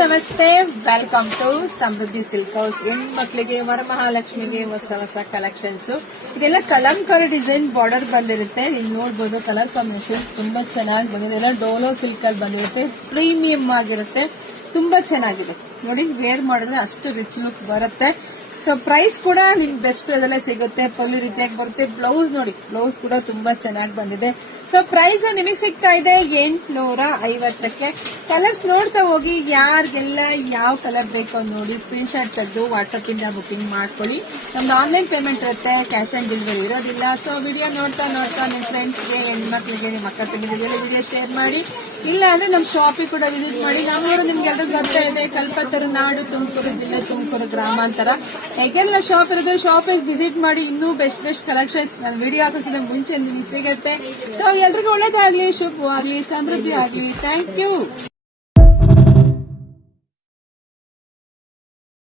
ನಮಸ್ತೆ, welcome to Samruddhi silk house. ಹೆಣ್ಮಕ್ಳಿಗೆ ವರಮಹಾಲಕ್ಷ್ಮಿಗೆ ಹೊಸ ಹೊಸ ಕಲೆಕ್ಷನ್ಸ್. ಇದೆಲ್ಲ ಕಲಂಕಾರಿ ಡಿಸೈನ್ ಬಾರ್ಡರ್ ಬಂದಿರುತ್ತೆ. ಇಲ್ಲಿ ನೋಡಬಹುದು ಕಲರ್ ಕಾಂಬಿನೇಷನ್ ತುಂಬಾ ಚೆನ್ನಾಗಿ ಬಂದಿದೆ. ಡೋಲೋ ಸಿಲ್ಕ್ ಅಲ್ಲಿ ಬಂದಿರುತ್ತೆ. ಪ್ರೀಮಿಯಂ ಆಗಿರುತ್ತೆ, ತುಂಬಾ ಚೆನ್ನಾಗಿದೆ. ನೋಡಿ, ವೇರ್ ಮಾಡಿದ್ರೆ ಅಷ್ಟು ರಿಚ್ ಲುಕ್ ಬರುತ್ತೆ. ಸೊ ಪ್ರೈಸ್ ಕೂಡ ನಿಮ್ಗೆ ಬೆಸ್ಟ್ ಪ್ರೈಸ್ ಅಲ್ಲೇ ಸಿಗುತ್ತೆ. ಪಲ್ಲು ರೀತಿಯಾಗಿ ಬರುತ್ತೆ. ಬ್ಲೌಸ್ ನೋಡಿ, ಬ್ಲೌಸ್ ಕೂಡ ತುಂಬಾ ಚೆನ್ನಾಗಿ ಬಂದಿದೆ. ಸೊ ಪ್ರೈಸ್ ನಿಮಗೆ ಸಿಗ್ತಾ ಇದೆ 850ಕ್ಕೆ. ಕಲರ್ಸ್ ನೋಡ್ತಾ ಹೋಗಿ, ಯಾರಿಗೆಲ್ಲ ಯಾವ ಕಲರ್ ಬೇಕು ಅಂತ ನೋಡಿ ಸ್ಕ್ರೀನ್ ಶಾಟ್ ತೆಗೆದು ವಾಟ್ಸ್ಆಪ್ ಇಂದ ಬುಕಿಂಗ್ ಮಾಡ್ಕೊಳ್ಳಿ. ನಮ್ದು ಆನ್ಲೈನ್ ಪೇಮೆಂಟ್ ಇರುತ್ತೆ, ಕ್ಯಾಶ್ ಆನ್ ಡೆಲಿವರಿ ಇರೋದಿಲ್ಲ. ಸೊ ವಿಡಿಯೋ ನೋಡ್ತಾ ನಿಮ್ಮ ಫ್ರೆಂಡ್ಸ್ಗೆ, ಹೆಣ್ಮಕ್ಳಿಗೆ, ನಿಮ್ಮ ಅಕ್ಕ ತಂಗಿಗೆ ವಿಡಿಯೋ ಶೇರ್ ಮಾಡಿ. ಇಲ್ಲ ಅಂದ್ರೆ ನಮ್ಮ ಶಾಪಿಗೆ ಕೂಡ ವಿಸಿಟ್ ಮಾಡಿ. ನಮ್ಮೂರು ನಿಮ್ಗೆಲ್ಲರೂ ಬರ್ತಾ ಇದೆ, ಕಲ್ಪತರು ನಾಡು, ತುಮಕೂರು ಜಿಲ್ಲೆ, ತುಮಕೂರು ಗ್ರಾಮಾಂತರ. ಹೇಗೆಲ್ಲ ಶಾಪ್ ಇರೋದು, ಶಾಪಿಗೆ ವಿಸಿಟ್ ಮಾಡಿ. ಇನ್ನೂ ಬೆಸ್ಟ್ ಕಲೆಕ್ಷನ್ಸ್ ನಾನು ವಿಡಿಯೋ ಹಾಕೋಕ್ಕಿಂತ ಮುಂಚೆ ನಿಮಗೆ ಸಿಗುತ್ತೆ. ಸೊ ಎಲ್ರಿಗೂ ಒಳ್ಳೇದಾಗ್ಲಿ, ಶುಭವಾಗ್ಲಿ, ಸಮೃದ್ಧಿ ಆಗ್ಲಿ. Thank you.